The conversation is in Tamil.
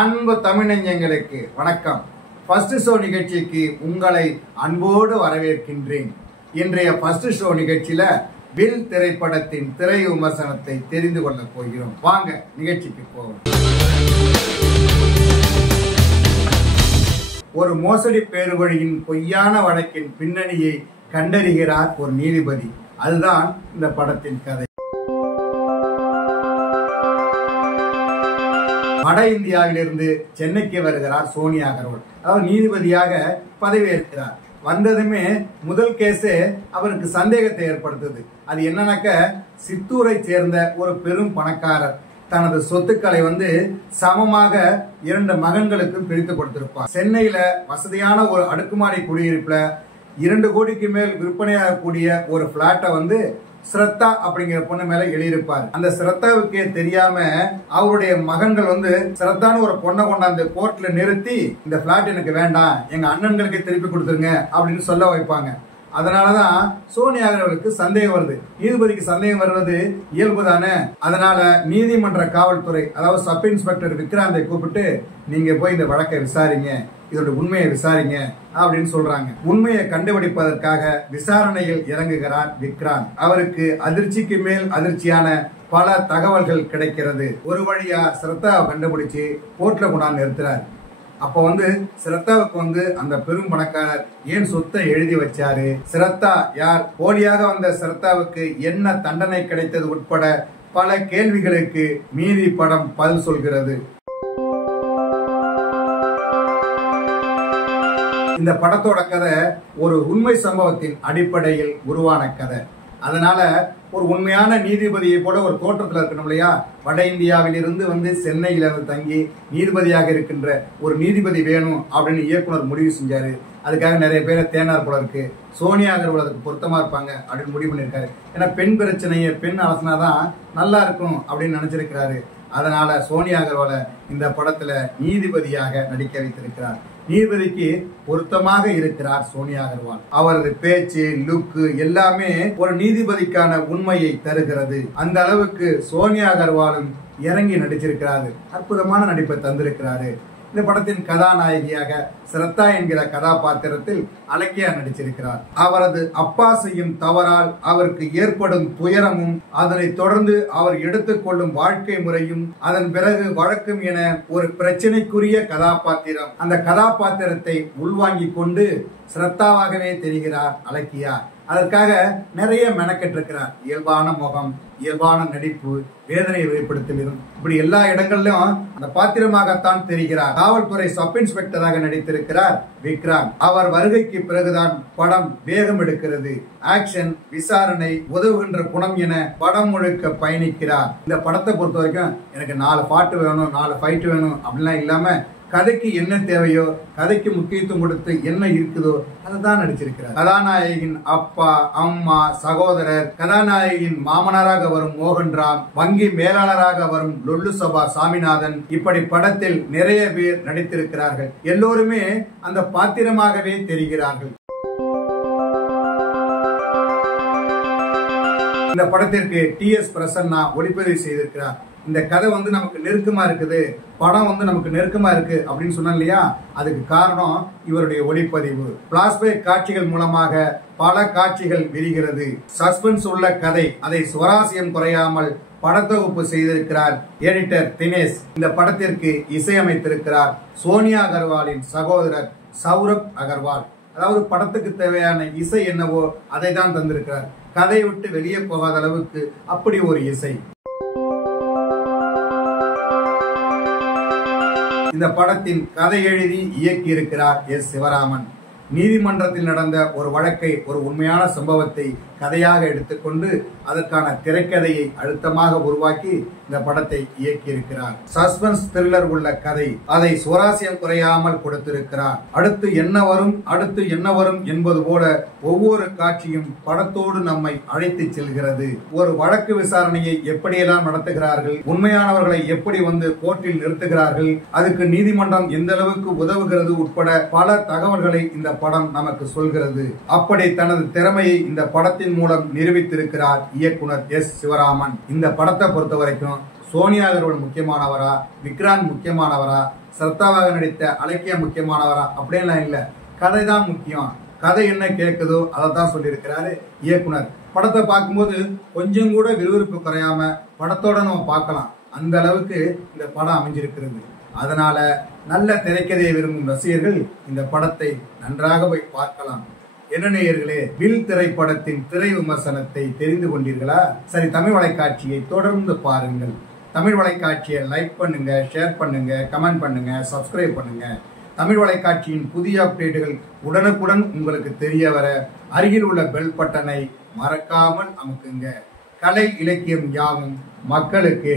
அன்பு தமிழஞ்சங்களுக்கு வணக்கம். ஃபர்ஸ்ட் ஷோ நிகழ்ச்சிக்கு உங்களை அன்போடு வரவேற்கின்றேன். இன்றைய ஃபர்ஸ்ட் ஷோ நிகழ்ச்சியில வில் திரைப்படத்தின் திரை விமர்சனத்தை தெரிந்து கொள்ள போகிறோம். வாங்க நிகழ்ச்சிக்கு போவோம். ஒரு மோசடி பேருவழியின் பொய்யான வழக்கின் பின்னணியை கண்டறிகிறார் ஒரு நீதிபதி. அதுதான் இந்த படத்தின் கதை. வட இந்தியாவிலிருந்து சென்னைக்கு வருகிறார் சோனியா அகர்வால். அதாவது நீதிபதியாக பதவியேற்கிறார். வந்ததுமே முதல் கேஸே அவருக்கு சந்தேகத்தை ஏற்படுத்துது. அது என்னன்னாக்க, சித்தூரை சேர்ந்த ஒரு பெரும் பணக்காரர் தனது சொத்துக்களை சமமாக 2 மகன்களுக்கும் பிரித்து கொடுத்திருப்பார். சென்னையில வசதியான ஒரு அடுக்குமாடி குடியிருப்புல 2 கோடிக்கு மேல் விற்பனையாகக்கூடிய ஒரு பிளாட்டை ஸ்ரத்தா அப்படிங்கிற பொண்ணு மேல எழுதியிருப்பார். அந்த ஸ்ரத்தாவுக்கே தெரியாம அவருடைய மகன்கள் ஸ்ரத்தான்னு ஒரு பொண்ணை கொண்டாந்து கோர்ட்ல நிறுத்தி, இந்த பிளாட் எனக்கு வேண்டாம், எங்க அண்ணன்களுக்கு திருப்பி கொடுத்துருங்க அப்படின்னு சொல்ல வைப்பாங்க. அதனாலதான் சோனியா அகர்வாலுக்கு சந்தேகம் வருது. நீதிபதிக்கு சந்தேகம் வருவது இயல்புதானே. அதனால நீதிமன்ற காவல்துறை, அதாவது சப் இன்ஸ்பெக்டர் விக்ராந்தை கூப்பிட்டு, நீங்க போய் இந்த வழக்கை விசாரிங்க, இதோட உண்மையை விசாரிங்க அப்படின்னு சொல்றாங்க. உண்மையை கண்டுபிடிப்பதற்காக விசாரணையில் இறங்குகிறார் விக்ராந்த். அவருக்கு அதிர்ச்சிக்கு மேல் அதிர்ச்சியான பல தகவல்கள் கிடைக்கிறது. ஒரு வழியா ஸ்ரத்தாவை கண்டுபிடிச்சு கோர்ட்ல கொண்டாந்து நிறுத்துறாரு. அப்ப ஸ்ரத்தாவுக்கு அந்த பெரும் பணக்காரர் ஏன் சொத்தை எழுதி வச்சாரு, ஸ்ரத்தா யார், போலியாக வந்த ஸ்ரத்தாவுக்கு என்ன தண்டனை கிடைத்தது உட்பட பல கேள்விகளுக்கு மீதி படம் பதில் சொல்கிறது. இந்த படத்தோட கதை ஒரு உண்மை சம்பவத்தின் அடிப்படையில் உருவான கதை. அதனால ஒரு உண்மையான நீதிபதியை போல ஒரு தோற்றத்தில் இருக்கணும் இல்லையா. வட இந்தியாவில் இருந்து சென்னையில தங்கி நீதிபதியாக இருக்கின்ற ஒரு நீதிபதி வேணும் அப்படின்னு இயக்குனர் முடிவு செஞ்சாரு. அதுக்காக நிறைய பேரை தேனார் போல இருக்கு. சோனியா அகர்வால் அதுக்கு பொருத்தமா இருப்பாங்க அப்படின்னு முடிவு பண்ணிருக்காரு. ஏன்னா பெண் பிரச்சனையை பெண் அலசினாதான் நல்லா இருக்கும் அப்படின்னு நினைச்சிருக்கிறாரு. அதனால சோனியா அகர்வால இந்த படத்துல நீதிபதியாக நடிக்க வைத்திருக்கிறார். நீதிபதிக்கு பொருத்தமாக இருக்கிறார் சோனியா அகர்வால். அவரது பேச்சு, லுக்கு எல்லாமே ஒரு நீதிபதிக்கான உண்மையை தருகிறது. அந்த அளவுக்கு சோனியா அகர்வாலும் இறங்கி நடிச்சிருக்கிறாரு. அற்புதமான நடிப்பை தந்திருக்கிறாரு. இந்த படத்தின் கதாநாயகியாக ஸ்ரத்தா என்கிற கதாபாத்திரத்தில் அலக்கியா நடிச்சிருக்கிறார். அவரது அப்பா செய்யும் தவறால் அவருக்கு ஏற்படும் துயரமும், அதனை தொடர்ந்து அவர் எடுத்துக்கொள்ளும் வாழ்க்கை முறையும், அதன் பிறகு வழக்கும் என ஒரு பிரச்சனைக்குரிய கதாபாத்திரம். அந்த கதாபாத்திரத்தை உள்வாங்கிக் கொண்டு ஸ்ரத்தாவாகவே தெரிகிறார் அலக்கியா. அதற்காக நிறைய மெனக்கெட்டிருக்கிறார். இயல்பான முகம், இயல்பான நடிப்பு, வேதனையை வெளிப்படுத்தும் விதம், இப்படி எல்லா இடங்களிலும் அந்த பாத்திரமாகத்தான் தெரிகிறார். காவல்துறை சப் இன்ஸ்பெக்டராக நடித்திருக்கிறார் விக்ராந்த். அவர் வருகைக்கு பிறகுதான் படம் வேகம் எடுக்கிறது. ஆக்ஷன், விசாரணை, உதவுகின்ற குணம் என படம் முழுக்க பயணிக்கிறார். இந்த படத்தை பொறுத்த வரைக்கும் எனக்கு 4 பாட்டு வேணும், 4 ஃபைட் வேணும் அப்படிலாம் இல்லாம, கதைக்கு என்ன தேவையோ, கதைக்கு முக்கியத்துவம் கொடுத்து என்ன இருக்குதோ அதுதான் நடிச்சிருக்கிறார். கதாநாயகின் அப்பா, அம்மா, சகோதரர், கதாநாயகின் மாமனாராக வரும் மோகன்ராம், வங்கி மேலாளராக வரும் லொல்லு சபா சாமிநாதன், இப்படி படத்தில் நிறைய பேர் நடித்திருக்கிறார்கள். எல்லோருமே அந்த பாத்திரமாகவே தெரிகிறார்கள். இந்த படத்திற்கு டி.எஸ். பிரசன்னா ஒளிப்பதிவு செய்திருக்கிறார். இந்த கதை நமக்கு நெருக்கமா இருக்குது, படம் நமக்கு நெருக்கமா இருக்கு அப்படின்னு சொன்ன இல்லையா. அதுக்கு காரணம் இவருடைய ஒளிப்பதிவு. பிளாஷ்பேக் காட்சிகள் மூலமாக பல காட்சிகள் விரிகிறது. சஸ்பென்ஸ் உள்ள கதை, அதை சுவாரஸ்யம் குறையாமல் படத்தொகுப்பு செய்திருக்கிறார் எடிட்டர் தினேஷ். இந்த படத்திற்கு இசையமைத்திருக்கிறார் சோனியா அகர்வாலின் சகோதரர் சௌரப் அகர்வால். அதாவது படத்துக்கு தேவையான இசை என்னவோ அதை தான் தந்திருக்கிறார். கதை விட்டு வெளியே போகாத அளவுக்கு அப்படி ஒரு இசை. இந்த படத்தின் கதை எழுதி இயக்கி இருக்கிறார் எஸ். சிவராமன். நீதிமன்றத்தில் நடந்த ஒரு வழக்கை, ஒரு உண்மையான சம்பவத்தை கதையாக எடுத்துக்கொண்டு அதற்கான திரைக்கதையை அழுத்தமாக உருவாக்கி இந்த படத்தை இயக்கி இருக்கிறார். சஸ்பென்ஸ் த்ரில்லர் உள்ள கதை, அதை சுவாரஸ்யம் குறையாமல் கொடுத்திருக்கிறார். அடுத்து என்ன வரும், அடுத்து என்ன வரும் என்பது போல ஒவ்வொரு காட்சியும் படத்தோடு நம்மை அழைத்து செல்கிறது. ஒரு வழக்கு விசாரணையை எப்படியெல்லாம் நடத்துகிறார்கள், உண்மையானவர்களை எப்படி கோர்ட்டில் நிறுத்துகிறார்கள், அதுக்கு நீதிமன்றம் எந்த அளவுக்கு உதவுகிறது உட்பட பல தகவல்களை இந்த படம் நமக்கு சொல்கிறது. அப்படி தனது திறமையை இந்த படத்தின் மூலம் நிரூபித்திருக்கிறார் இயக்குனர் எஸ். சிவராமன். இந்த படத்தை பொறுத்த வரைக்கும் சோனியா அகர்வால் முக்கியமானவரா, விக்ராந்த் முக்கியமானவரா, சரத்தாவாக நடித்த அலக்கிய முக்கியமானவரா அப்படின்லாம் இல்லை, கதை தான் முக்கியம். கதை என்ன கேட்குதோ அதை தான் சொல்லியிருக்கிறாரு இயக்குனர். படத்தை பார்க்கும்போது கொஞ்சம் கூட விறுவிறுப்பு குறையாம படத்தோட நம்ம பார்க்கலாம், அந்த அளவுக்கு இந்த படம் அமைஞ்சிருக்கிறது. அதனால நல்ல திரைக்கதையை விரும்பும் ரசிகர்கள் இந்த படத்தை நன்றாக போய் பார்க்கலாம். என்ன நேயர்களே, வில் திரைப்படத்தின் திரை விமர்சனத்தை தெரிந்து கொண்டீர்களா? சரி, தமிழ் வலைக்காட்சியை தொடர்ந்து பாருங்கள். தமிழ் வலைக்காட்சியை லைக் பண்ணுங்க, ஷேர் பண்ணுங்க, கமெண்ட் பண்ணுங்க, சப்ஸ்கிரைப் பண்ணுங்க. தமிழ் வலைக்காட்சியின் புதிய அப்டேட்டுகள் உடனுக்குடன் உங்களுக்கு தெரிய வர அருகில் உள்ள பெல் பட்டனை மறக்காமல் அமுக்குங்க. கலை இலக்கியம் யாவும் மக்களுக்கு.